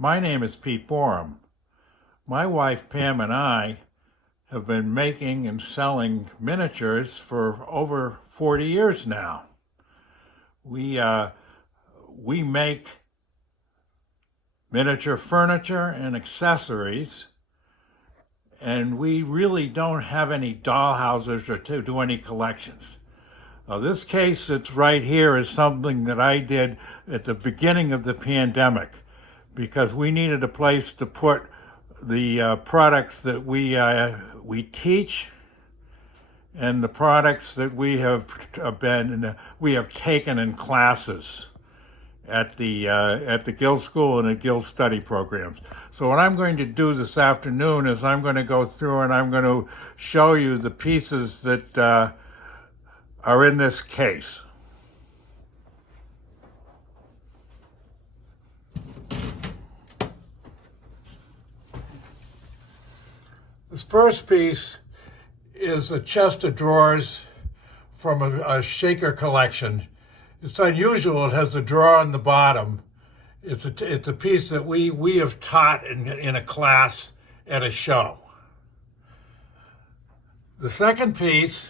My name is Pete Boorum. My wife Pam and I have been making and selling miniatures for over 40 years now. We make miniature furniture and accessories, and we really don't have any dollhouses or to do any collections. This case that's right here is something that I did at the beginning of the pandemic because we needed a place to put the products that we teach and the products that we have taken in classes at the Guild School and at Guild Study programs. So what I'm going to do this afternoon is I'm going to go through and I'm going to show you the pieces that are in this case. This first piece is a chest of drawers from a shaker collection. It's unusual. It has a drawer on the bottom. It's a piece that we have taught in a class at a show. The second piece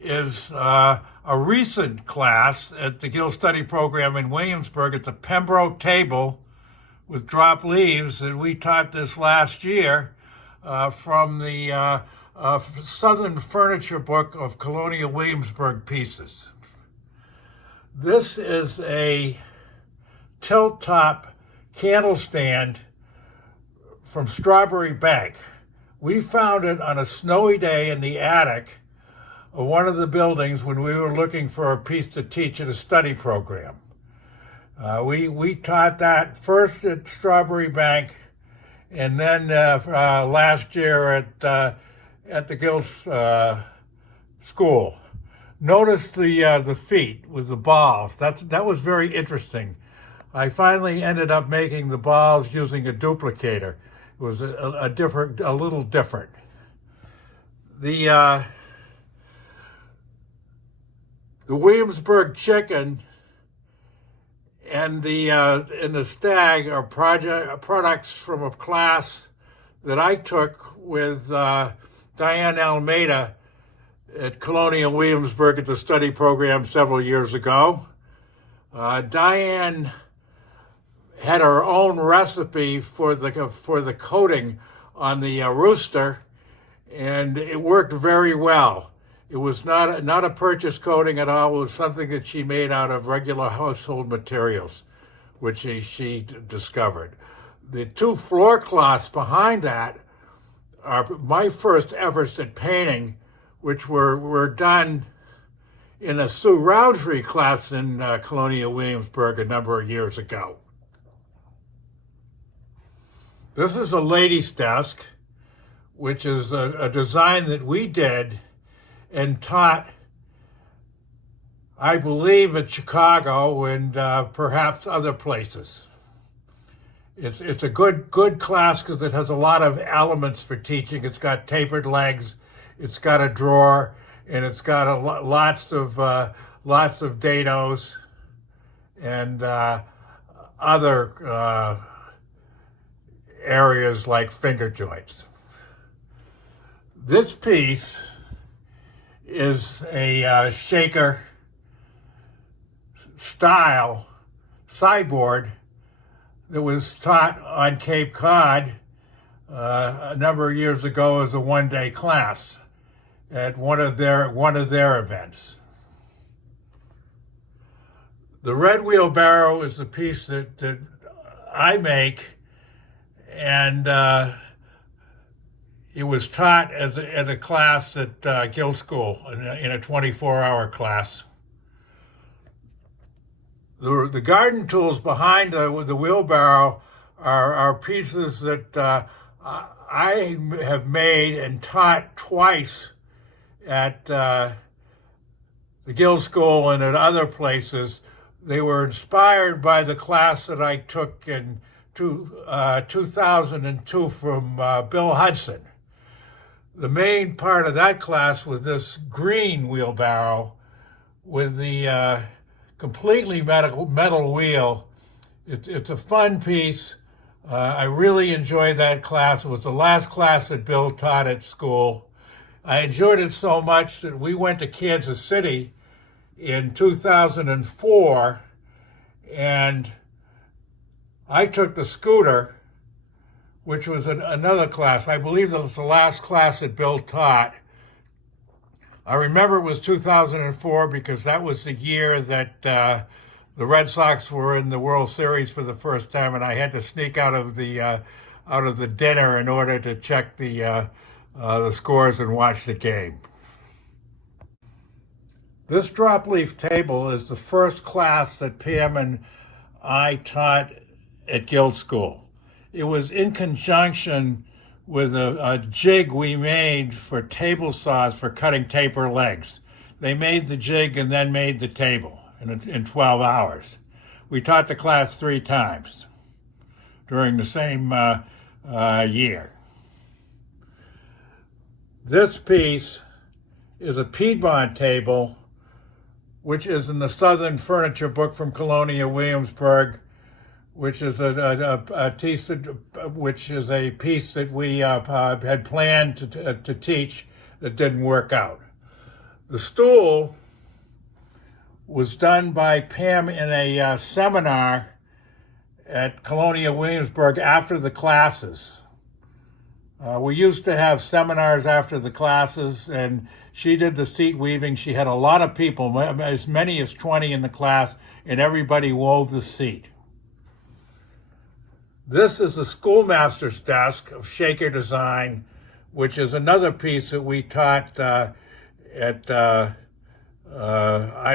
is a recent class at the Guild Study program in Williamsburg. It's a Pembroke table with drop leaves, and we taught this last year from the Southern Furniture Book of Colonial Williamsburg Pieces. This is a tilt-top candle stand from Strawberry Bank. We found it on a snowy day in the attic of one of the buildings when we were looking for a piece to teach at a study program. We taught that first at Strawberry Bank, and then last year at the Guild School. Notice the feet with the balls. That was very interesting. I finally ended up making the balls using a duplicator. It was a little different. The Williamsburg Chicken and the Stag are products from a class that I took with Diane Almeida at Colonial Williamsburg at the study program several years ago. Diane had her own recipe for the coating on the rooster, and it worked very well. It was not a purchase coating at all. It was something that she made out of regular household materials, which she discovered. The two floor cloths behind that are my first efforts at painting, which were done in a Sue Roundtree class in Colonial Williamsburg a number of years ago. This is a lady's desk, which is a design that we did and taught, I believe, at Chicago and perhaps other places. It's a good class because it has a lot of elements for teaching. It's got tapered legs, it's got a drawer, and it's got lots of dados and other areas like finger joints. This piece is a shaker style sideboard that was taught on Cape Cod a number of years ago as a one-day class at one of their events. The red wheelbarrow is a piece that I make, and it was taught as a class at Guild School in a 24-hour class. The garden tools behind the wheelbarrow are pieces that I have made and taught twice at the Guild School and at other places. They were inspired by the class that I took in 2002 from Bill Hudson. The main part of that class was this green wheelbarrow with the completely metal wheel It's a fun piece. I really enjoyed that class. It was the last class that Bill taught at school. I enjoyed it so much that we went to Kansas City in 2004, and I took the scooter, which was another class. I believe that was the last class that Bill taught. I remember it was 2004 because that was the year that the Red Sox were in the World Series for the first time, and I had to sneak out of the dinner in order to check the scores and watch the game. This drop leaf table is the first class that Pam and I taught at Guild School. It was in conjunction with a jig we made for table saws for cutting taper legs. They made the jig and then made the table in 12 hours. We taught the class 3 times during the same year. This piece is a Piedmont table, which is in the Southern Furniture book from Colonial Williamsburg, which is a piece that we had planned to teach that didn't work out. The stool was done by Pam in a seminar at Colonial Williamsburg after the classes. We used to have seminars after the classes, and she did the seat weaving. She had a lot of people, as many as 20 in the class, and everybody wove the seat. This is the schoolmaster's desk of Shaker Design, which is another piece that we taught at, I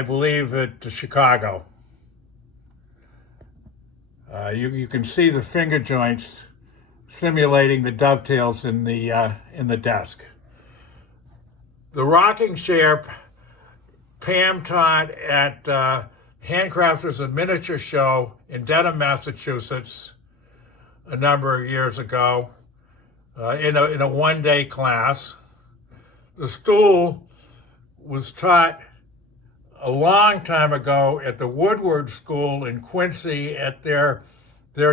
believe, at Chicago. You can see the finger joints simulating the dovetails in the desk. The rocking chair Pam taught at Handcrafters and Miniature Show in Dedham, Massachusetts, a number of years ago, in a one-day class. The stool was taught a long time ago at the Woodward School in Quincy at their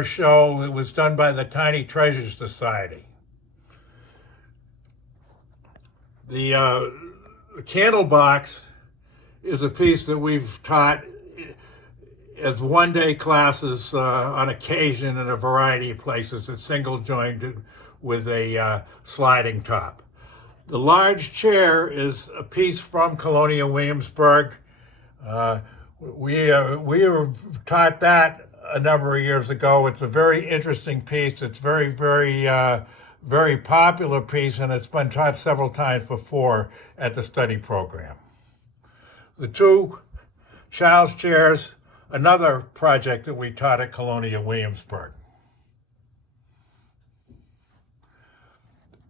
show. It was done by the Tiny Treasures Society. The candle box is a piece that we've taught as one-day classes on occasion in a variety of places. It's single-jointed with a sliding top. The large chair is a piece from Colonial Williamsburg. We were taught that a number of years ago. It's a very interesting piece. It's very, very popular piece, and it's been taught several times before at the study program. The 2 child's chairs, another project that we taught at Colonial Williamsburg.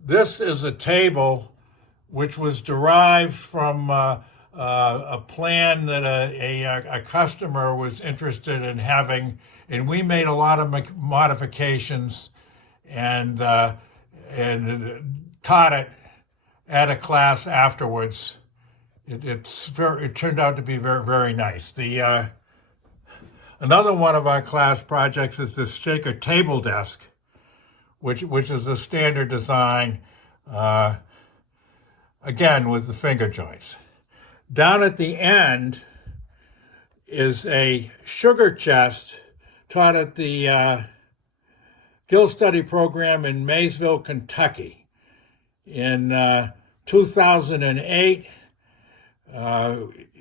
This is a table which was derived from a plan that a customer was interested in having, and we made a lot of modifications and taught it at a class afterwards. It turned out to be very, very nice. Another one of our class projects is this Shaker table desk, which is a standard design, again with the finger joints. Down at the end is a sugar chest taught at the Guild Study program in Maysville, Kentucky. In 2008,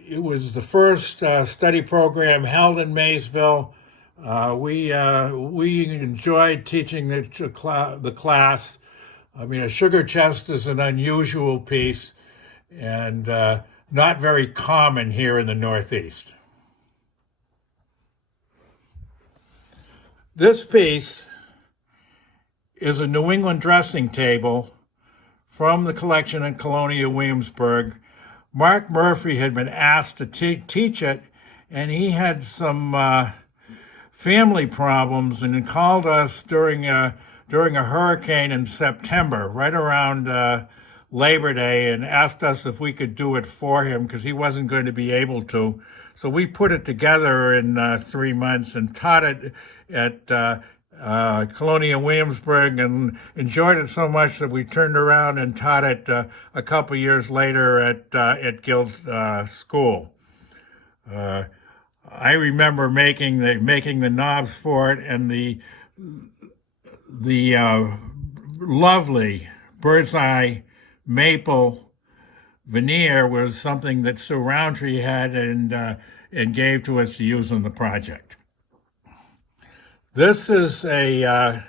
it was the first study program held in Maysville. We enjoyed teaching the class. I mean, a sugar chest is an unusual piece and not very common here in the Northeast. This piece is a New England dressing table from the collection in Colonial Williamsburg. Mark Murphy had been asked to teach it, and he had some family problems and called us during a hurricane in September, right around Labor Day, and asked us if we could do it for him because he wasn't going to be able to. So we put it together in 3 months and taught it at Colonial Williamsburg, and enjoyed it so much that we turned around and taught it a couple years later at Guild School. I remember making the knobs for it, and the lovely bird's eye maple veneer was something that Sue Roundtree had and gave to us to use on the project. This is a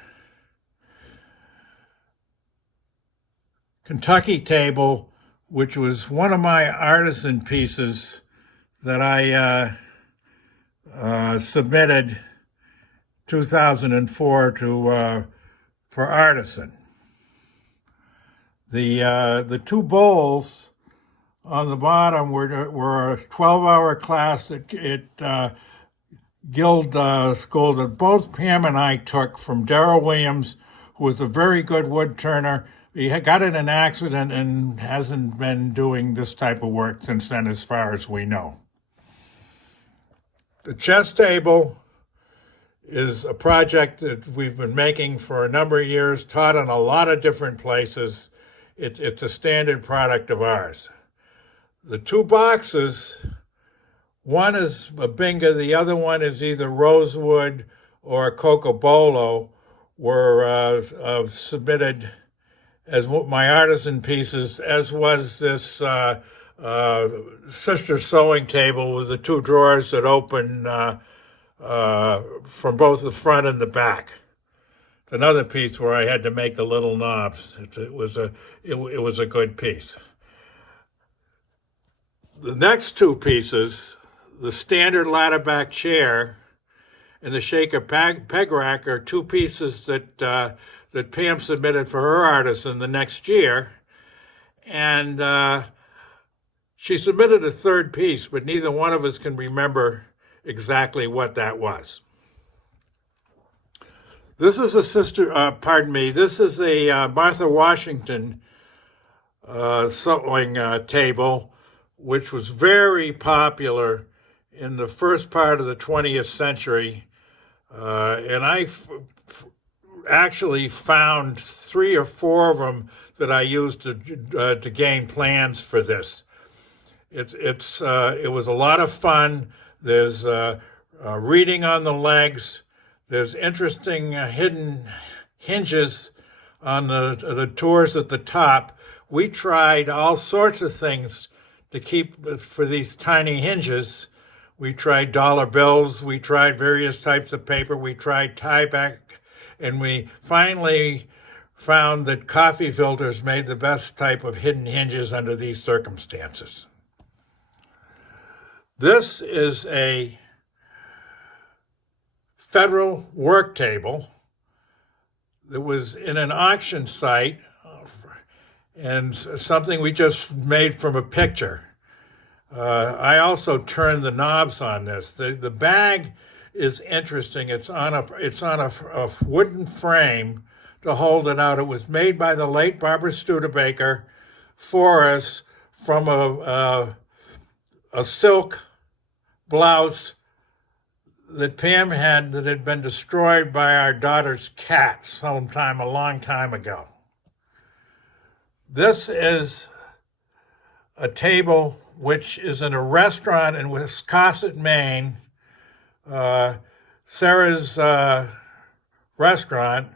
Kentucky table, which was one of my artisan pieces that I submitted 2004 for artisan. The two bowls on the bottom were a 12-hour class at Guild School that both Pam and I took from Darrell Williams, who was a very good wood turner. He got in an accident and hasn't been doing this type of work since then, as far as we know. The chess table is a project that we've been making for a number of years, taught in a lot of different places. It's a standard product of ours. The two boxes, one is a Binga, the other one is either rosewood or cocobolo, were submitted as my artisan pieces, as was this sister sewing table with the two drawers that open from both the front and the back. It's another piece where I had to make the little knobs. It was a good piece. The next two pieces, the standard ladder back chair and the shaker peg rack, are two pieces that Pam submitted for her artisan the next year, and she submitted a third piece, but neither one of us can remember exactly what that was. This is this is a Martha Washington sewing table, which was very popular in the first part of the 20th century. And I actually found 3 or 4 of them that I used to gain plans for this. It was a lot of fun. There's reading on the legs. There's interesting hidden hinges on the doors at the top. We tried all sorts of things to keep for these tiny hinges. We tried dollar bills. We tried various types of paper. We tried tieback, and we finally found that coffee filters made the best type of hidden hinges under these circumstances. This is a federal work table that was in an auction site and something we just made from a picture. I also turned the knobs on this. The bag is interesting. It's on a wooden frame to hold it out. It was made by the late Barbara Studebaker for us from a silk blouse that Pam had that had been destroyed by our daughter's cat a long time ago. This is a table which is in a restaurant in Wiscasset, Maine, Sarah's restaurant,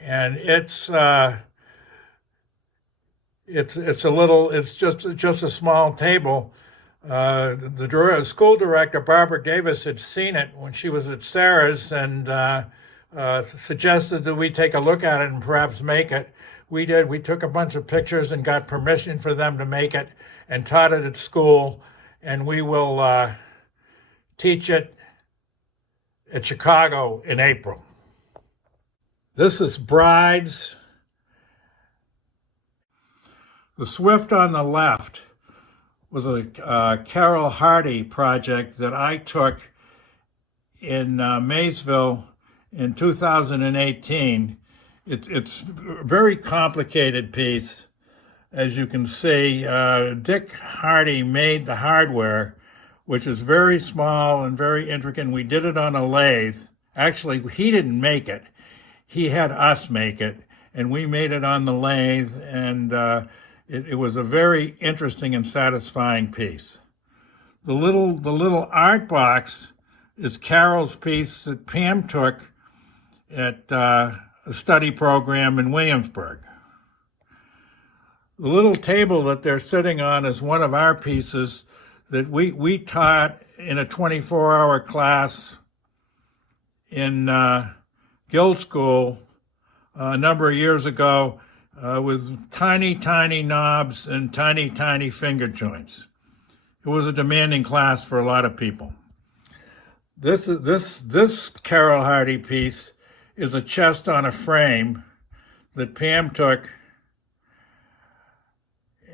and it's just a small table. The school director, Barbara Davis, had seen it when she was at Sarah's and suggested that we take a look at it and perhaps make it. We did. We took a bunch of pictures and got permission for them to make it and taught it at school, and we will teach it at Chicago in April. This is Brides. The Swift on the left was a Carol Hardy project that I took in Maysville in 2018. It's a very complicated piece. As you can see, Dick Hardy made the hardware, which is very small and very intricate. And we did it on a lathe. Actually, he didn't make it. He had us make it, and we made it on the lathe, and it was a very interesting and satisfying piece. The little art box is Carol's piece that Pam took at a study program in Williamsburg. The little table that they're sitting on is one of our pieces that we taught in a 24-hour class in Guild School a number of years ago with tiny, tiny knobs and tiny, tiny finger joints. It was a demanding class for a lot of people. This Carol Hardy piece is a chest on a frame that Pam took,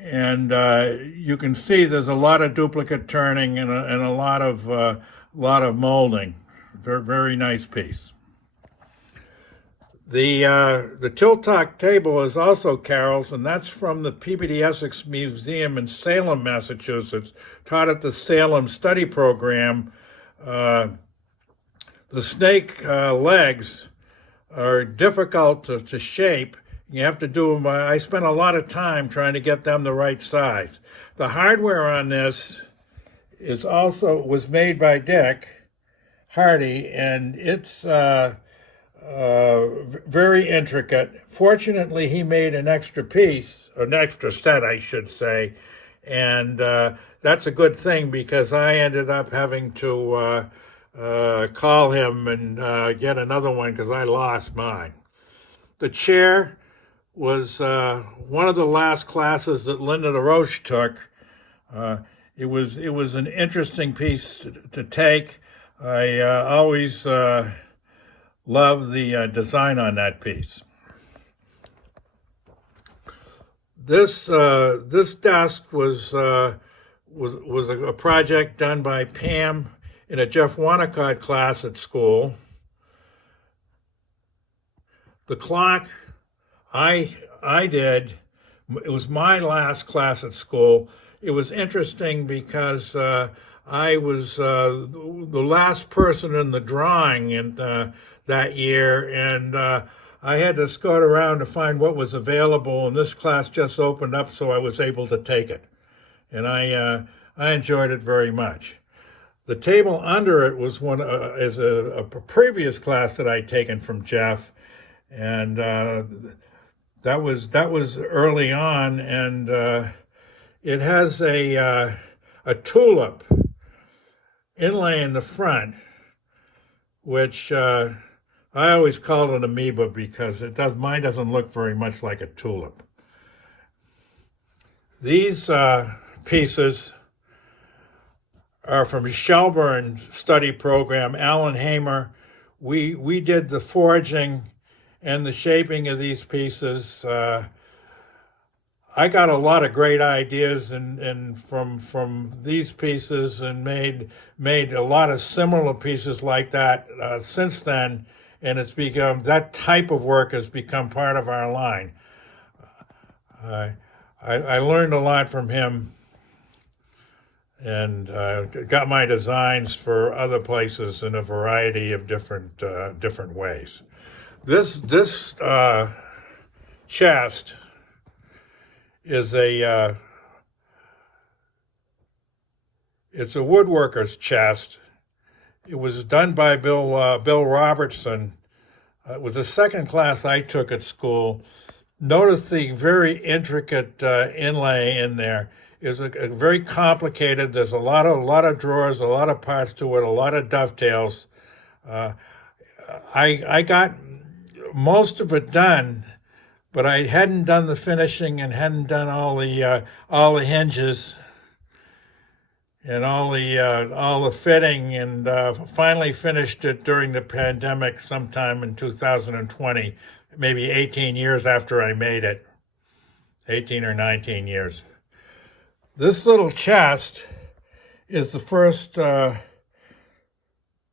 and you can see there's a lot of duplicate turning and a lot of molding. Very, very nice piece. The tilt-tock table is also Carol's, and that's from the Peabody Essex Museum in Salem, Massachusetts, taught at the Salem Study Program. The snake legs are difficult to shape. You have to do them. I spent a lot of time trying to get them the right size. The hardware on this was made by Dick Hardy, and it's very intricate. Fortunately, he made an extra set, I should say, and that's a good thing because I ended up having to call him and get another one because I lost mine. The chair was one of the last classes that Linda DeRoche took. It was an interesting piece to take. I always love the design on that piece. This desk was a project done by Pam in a Jeff Wanacott class at school. The clock I did, it was my last class at school. It was interesting because I was the last person in the drawing that year, and I had to scout around to find what was available, and this class just opened up, so I was able to take it. And I enjoyed it very much. The table under it was is a previous class that I'd taken from Jeff, and that was early on, and it has a tulip inlay in the front, which I always called an amoeba because mine doesn't look very much like a tulip. These pieces are from Shelburne study program. Alan Hamer, we did the forging and the shaping of these pieces. I got a lot of great ideas and from these pieces, and made a lot of similar pieces like that since then, and it's become, that type of work has become part of our line. I learned a lot from him, and got my designs for other places in a variety of different ways. This chest is it's a woodworker's chest. It was done by Bill Robertson. It was the second class I took at school. Notice the very intricate inlay in there. It's a very complicated. There's a lot of drawers, a lot of parts to it, a lot of dovetails. I got most of it done, but I hadn't done the finishing and hadn't done all the hinges and all the fitting, and finally finished it during the pandemic sometime in 2020, maybe 18 years after I made it, 18 or 19 years. This little chest is the first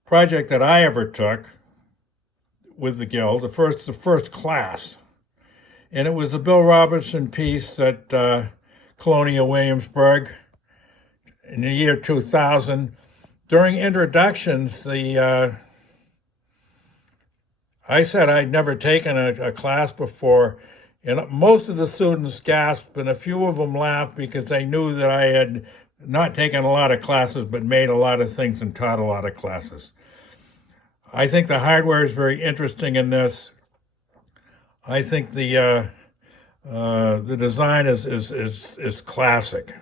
project that I ever took with the Guild, the first class. And it was a Bill Robertson piece at Colonial Williamsburg. in the year 2000. During introductions, I said I'd never taken a class before, and most of the students gasped, and a few of them laughed because they knew that I had not taken a lot of classes, but made a lot of things and taught a lot of classes. I think the hardware is very interesting in this. I think the design is classic.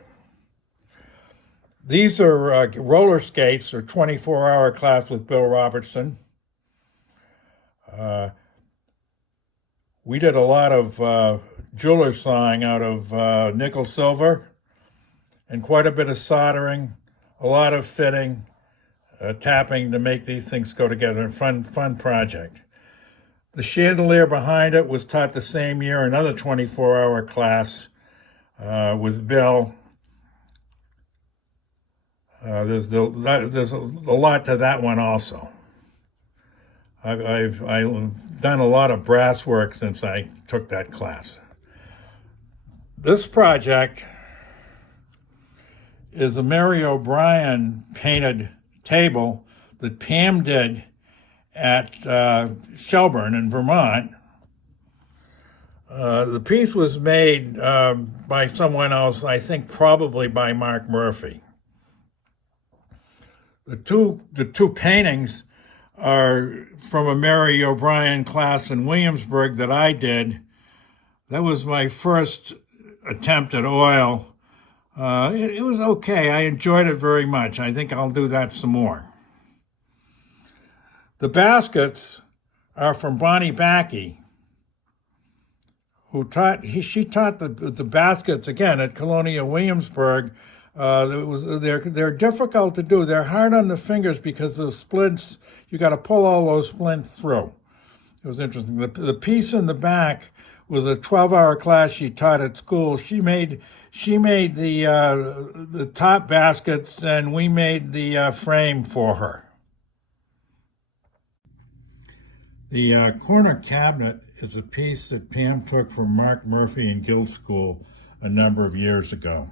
These are roller skates, or 24-hour class with Bill Robertson. We did a lot of jeweler sawing out of nickel silver, and quite a bit of soldering, a lot of fitting, tapping to make these things go together. Fun project. The chandelier behind it was taught the same year, another 24-hour class with Bill. There's a lot to that one also. I've done a lot of brass work since I took that class. This project is a Mary O'Brien painted table that Pam did at Shelburne in Vermont. The piece was made by someone else, I think probably by Mark Murphy. The two paintings are from a Mary O'Brien class in Williamsburg that I did. That was my first attempt at oil. It was okay. I enjoyed it very much. I think I'll do that some more. The baskets are from Bonnie Backey, she taught the baskets again at Colonial Williamsburg. They're difficult to do. They're hard on the fingers because the splints, you got to pull all those splints through. It was interesting. The piece in the back was a 12-hour class she taught at school. She made the top baskets, and we made the frame for her. The corner cabinet is a piece that Pam took from Mark Murphy in Guild School a number of years ago.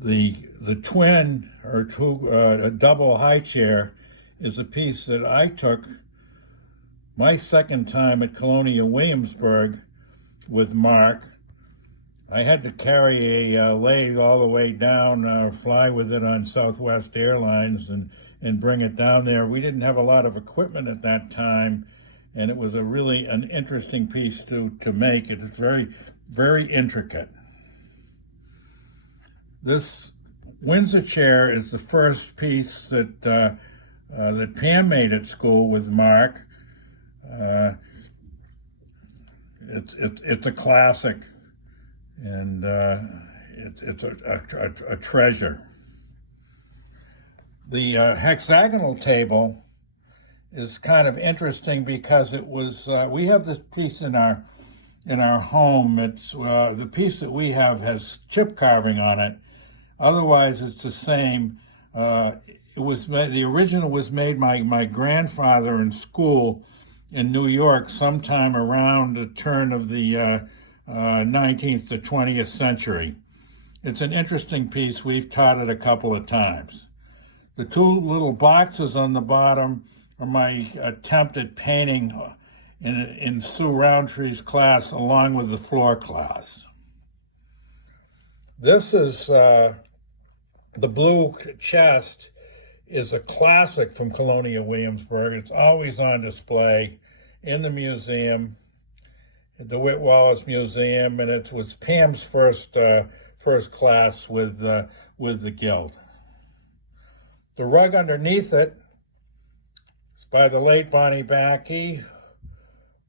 The twin, or a double high chair, is a piece that I took my second time at Colonial Williamsburg with Mark. I had to carry a lathe all the way down, fly with it on Southwest Airlines and bring it down there. We didn't have a lot of equipment at that time, and it was really an interesting piece to make. It is very, very intricate. This Windsor chair is the first piece that Pam made at school with Mark. It's a classic, and it's a treasure. The hexagonal table is kind of interesting because it was we have this piece in our home. It's the piece that we have has chip carving on it. Otherwise, it's the same. It was the original was made by my grandfather in school in New York sometime around the turn of the 19th to 20th century. It's an interesting piece. We've taught it a couple of times. The two little boxes on the bottom are my attempt at painting in Sue Roundtree's class along with the floor class. This is the blue chest is a classic from Colonial Williamsburg. It's always on display in the museum, at the Whit Wallace Museum, and it was Pam's first class with the Guild. The rug underneath it is by the late Bonnie Backey,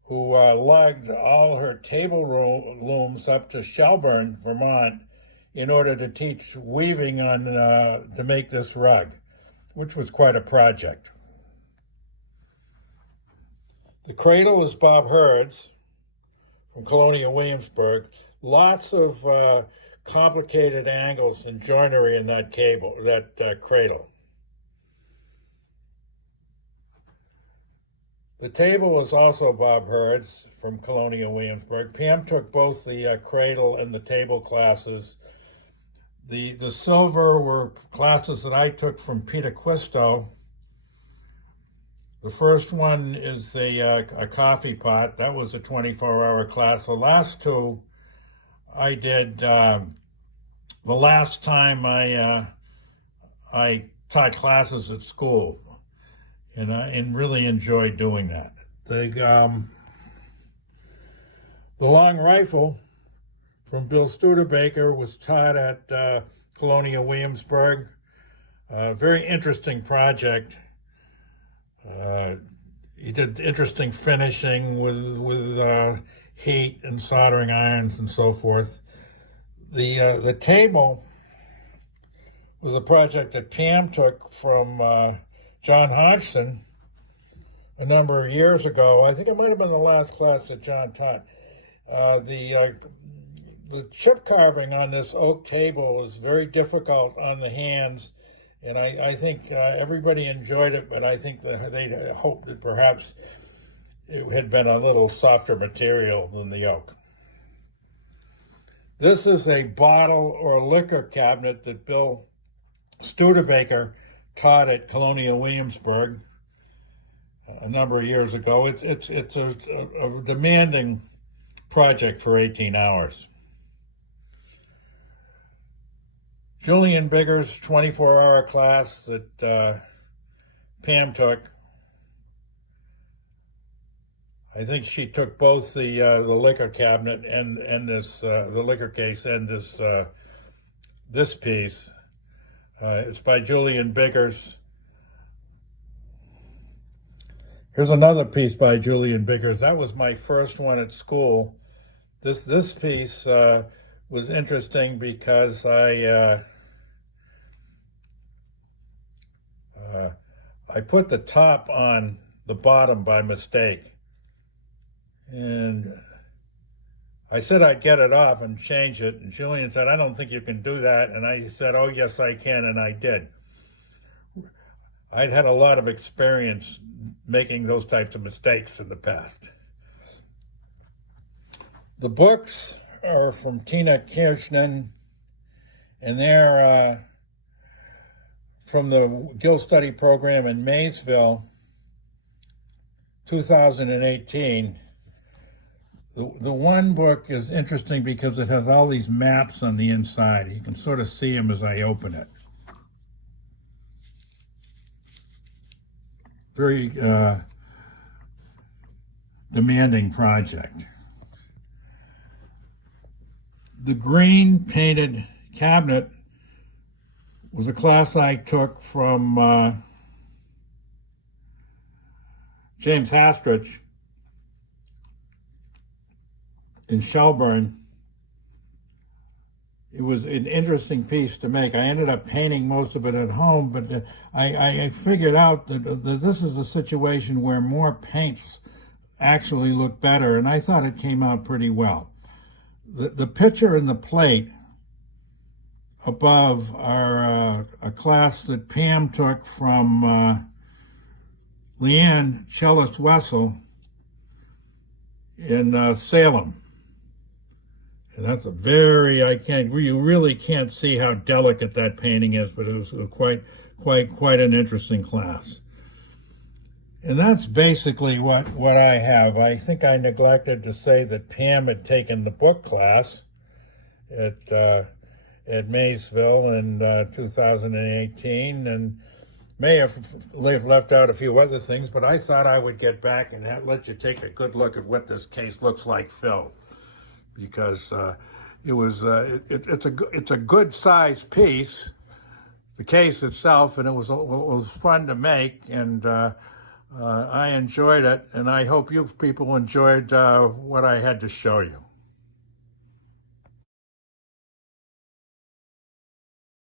who lugged all her table looms up to Shelburne, Vermont, in order to teach weaving on to make this rug, which was quite a project. The cradle is Bob Hurd's from Colonial Williamsburg. Lots of complicated angles and joinery in that cradle. The table was also Bob Hurd's from Colonial Williamsburg. Pam took both the cradle and the table classes. The silver were classes that I took from Peter Quisto. The first one is a coffee pot. That was a 24-hour class. The last two I did the last time I taught classes at school, and really enjoyed doing that. The long rifle from Bill Studebaker was taught at Colonial Williamsburg. Very interesting project. He did interesting finishing with heat and soldering irons and so forth. The table was a project that Pam took from John Hodgson a number of years ago. I think it might have been the last class that John taught. The chip carving on this oak table is very difficult on the hands, and I think everybody enjoyed it, but I think that they hoped that perhaps it had been a little softer material than the oak. This is a bottle or liquor cabinet that Bill Studebaker taught at Colonial Williamsburg a number of years ago. It's a demanding project for 18 hours. Julian Bigger's 24-hour class that Pam took. I think she took both the liquor cabinet and this the liquor case and this piece. It's by Julian Biggers. Here's another piece by Julian Biggers. That was my first one at school. This piece was interesting because I put the top on the bottom by mistake, and I said I'd get it off and change it, and Julian said, "I don't think you can do that," and I said, "Oh, yes, I can," and I did. I'd had a lot of experience making those types of mistakes in the past. The books are from Tina Kirchner, and they're from the Gill Study Program in Maysville, 2018. The one book is interesting because it has all these maps on the inside. You can sort of see them as I open it. Very demanding project. The green painted cabinet was a class I took from James Hastrich in Shelburne. It was an interesting piece to make. I ended up painting most of it at home, but I figured out that this is a situation where more paints actually look better, and I thought it came out pretty well. The picture and the plate above are a class that Pam took from Leanne Chellis Wessel in Salem. And that's a very, you really can't see how delicate that painting is, but it was quite an interesting class. And that's basically what I have. I think I neglected to say that Pam had taken the book class at Maysville in 2018, and may have left out a few other things, but I thought I would get back and let you take a good look at what this case looks like filled, because it's a good sized piece, the case itself, and it was fun to make, and I enjoyed it, and I hope you people enjoyed what I had to show you.